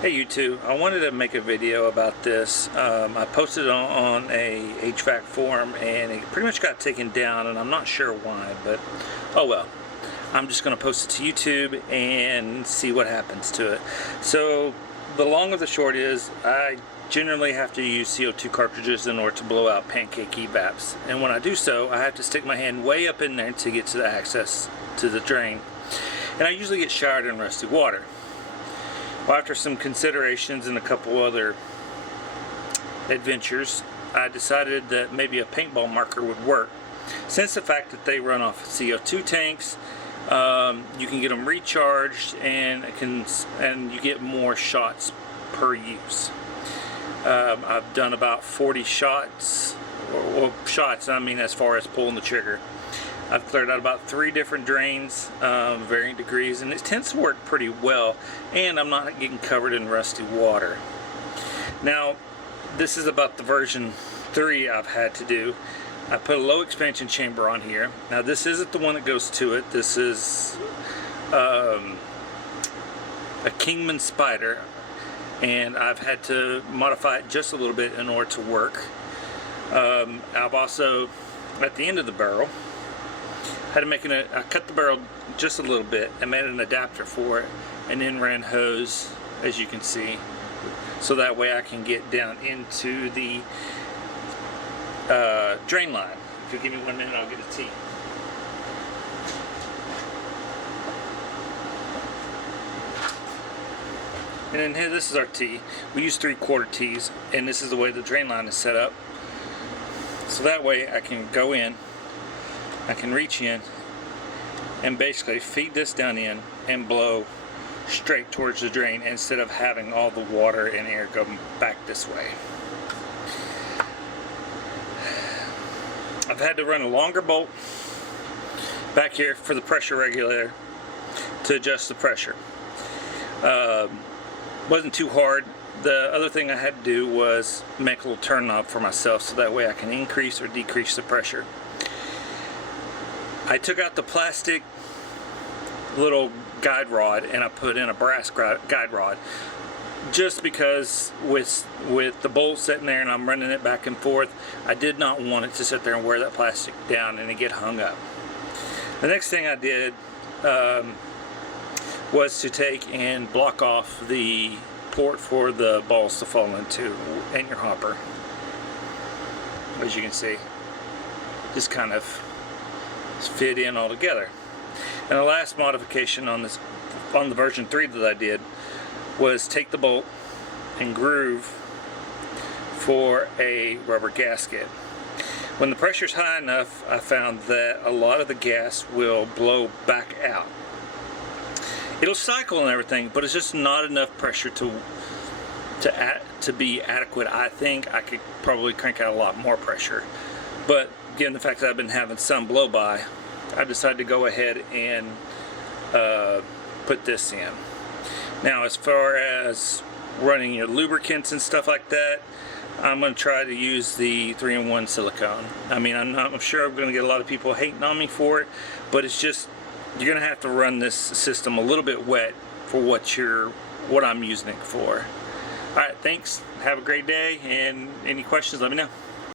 Hey YouTube, I wanted to make a video about this. I posted it on a HVAC forum and it pretty much got taken down, and I'm not sure why, but oh well. I'm just going to post it to YouTube and see what happens to it. So the long of the short is I generally have to use CO2 cartridges in order to blow out pancake evaps, and when I do so I have to stick my hand way up in there to get to the access to the drain, and I usually get showered in rusty water. Well, after some considerations and a couple other adventures, I decided that maybe a paintball marker would work. Since the fact that they run off CO2 tanks, you can get them recharged and you get more shots per use. I've done about 40 shots, or shots I mean as far as pulling the trigger. I've cleared out about 3 different drains, varying degrees, and it tends to work pretty well, and I'm not getting covered in rusty water. Now, this is about the version 3 I've had to do. I put a low expansion chamber on here. Now, this isn't the one that goes to it. This is a Kingman Spider, and I've had to modify it just a little bit in order to work. I've also, at the end of the barrel, had to make I cut the barrel just a little bit and made an adapter for it, and then ran hose, as you can see, so that way I can get down into the drain line. If you give me 1 minute, I'll get a tea. And then here, this is our tea. We use 3/4 teas, and this is the way the drain line is set up. So that way I can go in, I can reach in and basically feed this down in and blow straight towards the drain instead of having all the water and air go back this way. I've had to run a longer bolt back here for the pressure regulator to adjust the pressure. Wasn't too hard. The other thing I had to do was make a little turn knob for myself so that way I can increase or decrease the pressure. I took out the plastic little guide rod and I put in a brass guide rod, just because with the bolt sitting there and I'm running it back and forth, I did not want it to sit there and wear that plastic down and it get hung up. The next thing I did was to take and block off the port for the balls to fall into in your hopper. As you can see, just kind of fit in all together. And the last modification on the version 3 that I did was take the bolt and groove for a rubber gasket. When the pressure's high enough, I found that a lot of the gas will blow back out. It'll cycle and everything, but it's just not enough pressure to be adequate. I think I could probably crank out a lot more pressure, but given the fact that I've been having some blow by, I decided to go ahead and put this in. Now, as far as running your lubricants and stuff like that, I'm going to try to use the 3-in-1 silicone. I mean, I'm sure I'm going to get a lot of people hating on me for it, but it's just, you're going to have to run this system a little bit wet for what I'm using it for. Alright, thanks. Have a great day, and any questions, let me know.